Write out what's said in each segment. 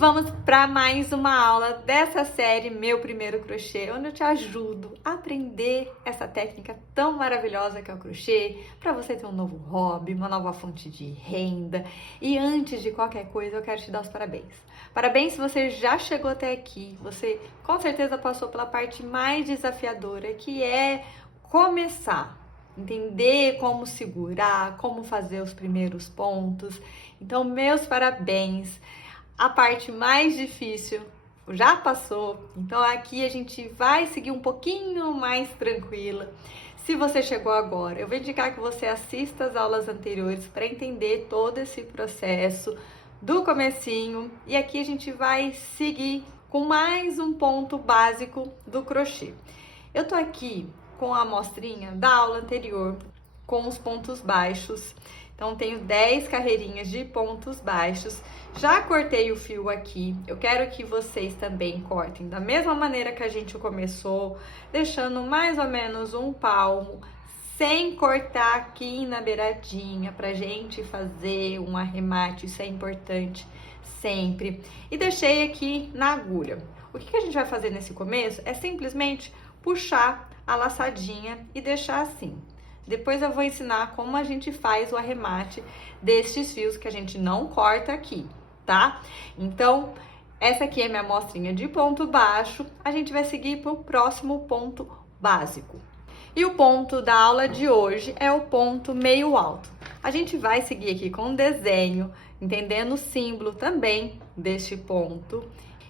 vamos para mais uma aula dessa série Meu Primeiro Crochê, onde eu te ajudo a aprender essa técnica tão maravilhosa que é o crochê, para você ter um novo hobby, uma nova fonte de renda. E antes de qualquer coisa, eu quero te dar os parabéns. Parabéns se você já chegou até aqui, você com certeza passou pela parte mais desafiadora, que é começar. Entender como segurar, como fazer os primeiros pontos. Então, meus parabéns. A parte mais difícil já passou, então aqui a gente vai seguir um pouquinho mais tranquila. Se você chegou agora, eu vou indicar que você assista as aulas anteriores para entender todo esse processo do comecinho. E aqui a gente vai seguir com mais um ponto básico do crochê. Eu tô aqui com a amostrinha da aula anterior, com os pontos baixos. Então, tenho 10 carreirinhas de pontos baixos. Já cortei o fio aqui. Eu quero que vocês também cortem da mesma maneira que a gente começou, deixando mais ou menos um palmo, sem cortar aqui na beiradinha, pra gente fazer um arremate. Isso é importante sempre. E deixei aqui na agulha. O que a gente vai fazer nesse começo é simplesmente puxar a laçadinha e deixar assim. Depois eu vou ensinar como a gente faz o arremate destes fios que a gente não corta aqui, tá? Então, essa aqui é minha amostrinha de ponto baixo. A gente vai seguir para o próximo ponto básico. E o ponto da aula de hoje é o ponto meio alto. A gente vai seguir aqui com o desenho, entendendo o símbolo também deste ponto.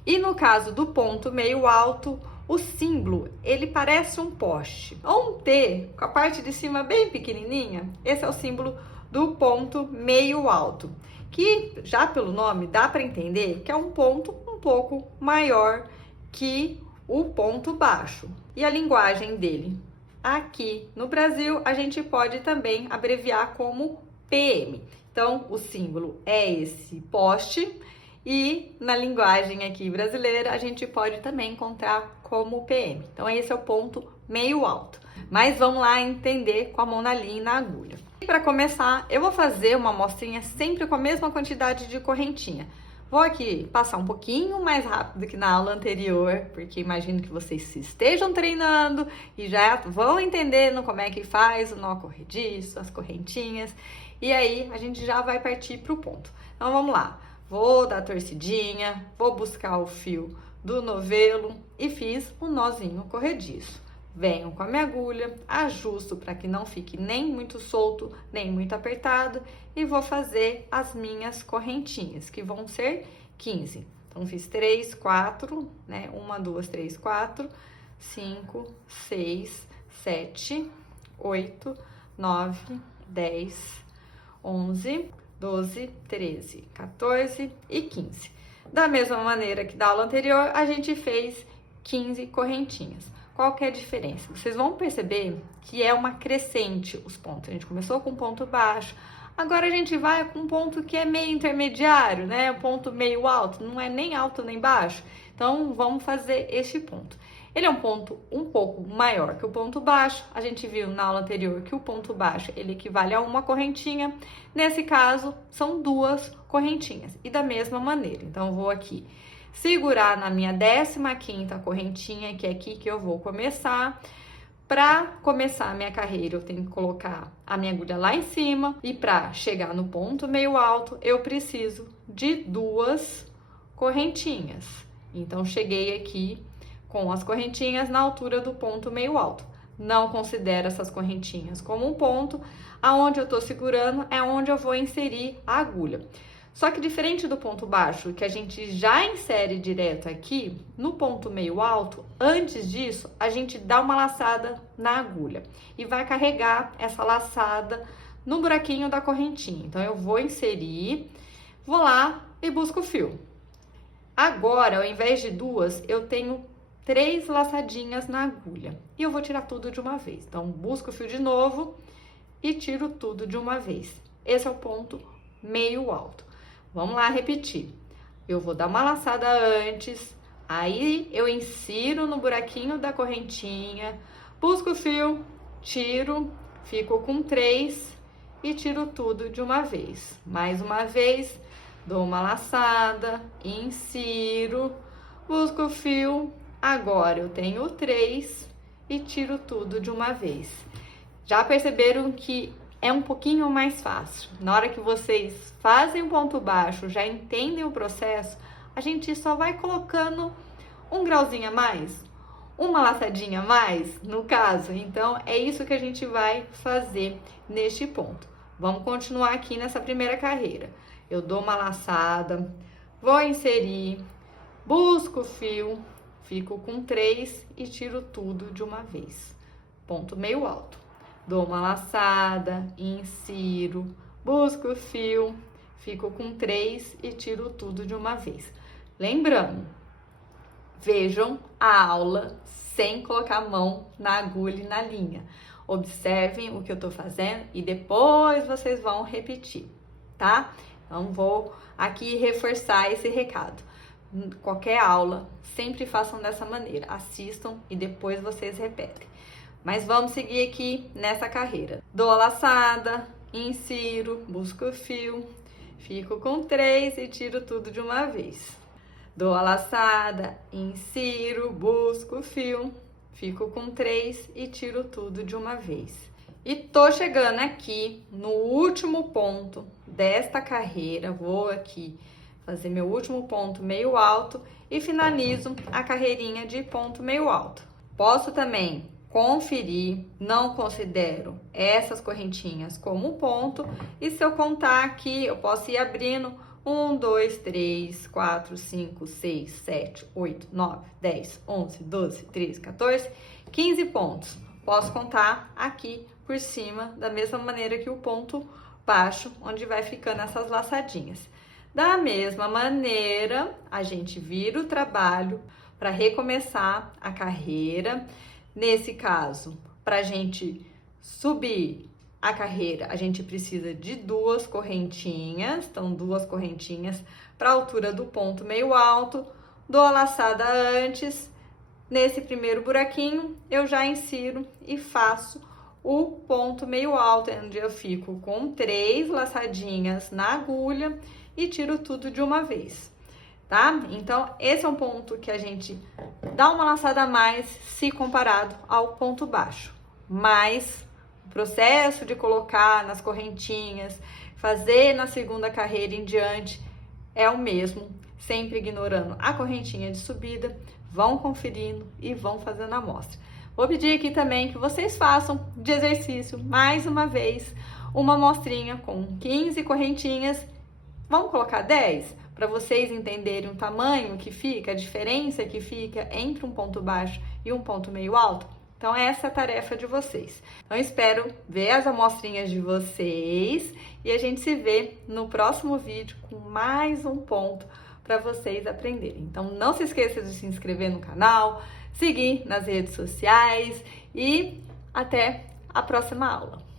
E no caso do ponto meio alto, o símbolo, ele parece um poste, ou um T, com a parte de cima bem pequenininha. Esse é o símbolo do ponto meio alto, que já pelo nome dá para entender que é um ponto um pouco maior que o ponto baixo. E a linguagem dele, aqui no Brasil, a gente pode também abreviar como PM. Então, o símbolo é esse poste. E na linguagem aqui brasileira, a gente pode também encontrar como PM. Então, esse é o ponto meio alto. Mas vamos lá entender com a mão na linha e na agulha. E para começar, eu vou fazer uma amostrinha sempre com a mesma quantidade de correntinha. Vou aqui passar um pouquinho mais rápido que na aula anterior, porque imagino que vocês se estejam treinando e já vão entendendo como é que faz o nó corrediço, as correntinhas. E aí, a gente já vai partir para o ponto. Então, vamos lá. Vou dar torcidinha, vou buscar o fio do novelo e fiz um nozinho corrediço. Venho com a minha agulha, ajusto para que não fique nem muito solto, nem muito apertado e vou fazer as minhas correntinhas, que vão ser 15. Então, fiz 3, 4, né? 1, 2, 3, 4, 5, 6, 7, 8, 9, 10, 11... 12, 13, 14 e 15. Da mesma maneira que da aula anterior, a gente fez 15 correntinhas. Qual que é a diferença? Vocês vão perceber que é uma crescente os pontos. A gente começou com ponto baixo, agora a gente vai com um ponto que é meio intermediário, né? O ponto meio alto, não é nem alto nem baixo. Então, vamos fazer este ponto. Ele é um ponto um pouco maior que o ponto baixo. A gente viu na aula anterior que o ponto baixo, ele equivale a uma correntinha. Nesse caso, são 2 correntinhas. E da mesma maneira. Então, eu vou aqui segurar na minha 15ª correntinha, que é aqui que eu vou começar. Para começar a minha carreira, eu tenho que colocar a minha agulha lá em cima. E para chegar no ponto meio alto, eu preciso de 2 correntinhas. Então, cheguei aqui com as correntinhas na altura do ponto meio alto. Não considero essas correntinhas como um ponto. Aonde eu tô segurando é onde eu vou inserir a agulha. Só que diferente do ponto baixo, que a gente já insere direto aqui, no ponto meio alto, antes disso, a gente dá uma laçada na agulha. E vai carregar essa laçada no buraquinho da correntinha. Então, eu vou inserir, vou lá e busco o fio. Agora, ao invés de 2, eu tenho 3 laçadinhas na agulha. E eu vou tirar tudo de uma vez. Então, busco o fio de novo e tiro tudo de uma vez. Esse é o ponto meio alto. Vamos lá repetir. Eu vou dar uma laçada antes, aí eu insiro no buraquinho da correntinha, busco o fio, tiro, fico com 3 e tiro tudo de uma vez. Mais uma vez, dou uma laçada, insiro, busco o fio. Agora eu tenho 3 e tiro tudo de uma vez. Já perceberam que é um pouquinho mais fácil? Na hora que vocês fazem o ponto baixo, já entendem o processo, a gente só vai colocando um grauzinho a mais, uma laçadinha a mais, no caso. Então, é isso que a gente vai fazer neste ponto. Vamos continuar aqui nessa primeira carreira. Eu dou uma laçada, vou inserir, busco o fio, fico com 3 e tiro tudo de uma vez. Ponto meio alto. Dou uma laçada, insiro, busco o fio, fico com 3 e tiro tudo de uma vez. Lembrando, vejam a aula sem colocar a mão na agulha e na linha. Observem o que eu tô fazendo e depois vocês vão repetir, tá? Então, vou aqui reforçar esse recado. Qualquer aula, sempre façam dessa maneira. Assistam e depois vocês repetem. Mas vamos seguir aqui nessa carreira. Dou a laçada, insiro, busco o fio, fico com 3 e tiro tudo de uma vez. Dou a laçada, insiro, busco o fio, fico com 3 e tiro tudo de uma vez. E tô chegando aqui no último ponto desta carreira. Vou aqui fazer meu último ponto meio alto e finalizo a carreirinha de ponto meio alto. Posso também conferir, não considero essas correntinhas como ponto, e se eu contar aqui, eu posso ir abrindo 1, 2, 3, 4, 5, 6, 7, 8, 9, 10, 11, 12, 13, 14, 15 pontos. Posso contar aqui por cima, da mesma maneira que o ponto baixo, onde vai ficando essas laçadinhas. Da mesma maneira, a gente vira o trabalho para recomeçar a carreira. Nesse caso, para a gente subir a carreira, a gente precisa de 2 correntinhas. Então, 2 correntinhas para a altura do ponto meio alto. Dou a laçada antes. Nesse primeiro buraquinho, eu já insiro e faço o ponto meio alto, onde eu fico com 3 laçadinhas na agulha e tiro tudo de uma vez, tá? Então, esse é um ponto que a gente dá uma laçada a mais se comparado ao ponto baixo. Mas o processo de colocar nas correntinhas, fazer na segunda carreira em diante, é o mesmo, sempre ignorando a correntinha de subida. Vão conferindo e vão fazendo a amostra. Vou pedir aqui também que vocês façam de exercício, mais uma vez, uma amostrinha com 15 correntinhas. Vamos colocar 10? Para vocês entenderem o tamanho que fica, a diferença que fica entre um ponto baixo e um ponto meio alto. Então, essa é a tarefa de vocês. Então, espero ver as amostrinhas de vocês e a gente se vê no próximo vídeo com mais um ponto para vocês aprenderem. Então, não se esqueça de se inscrever no canal, seguir nas redes sociais e até a próxima aula.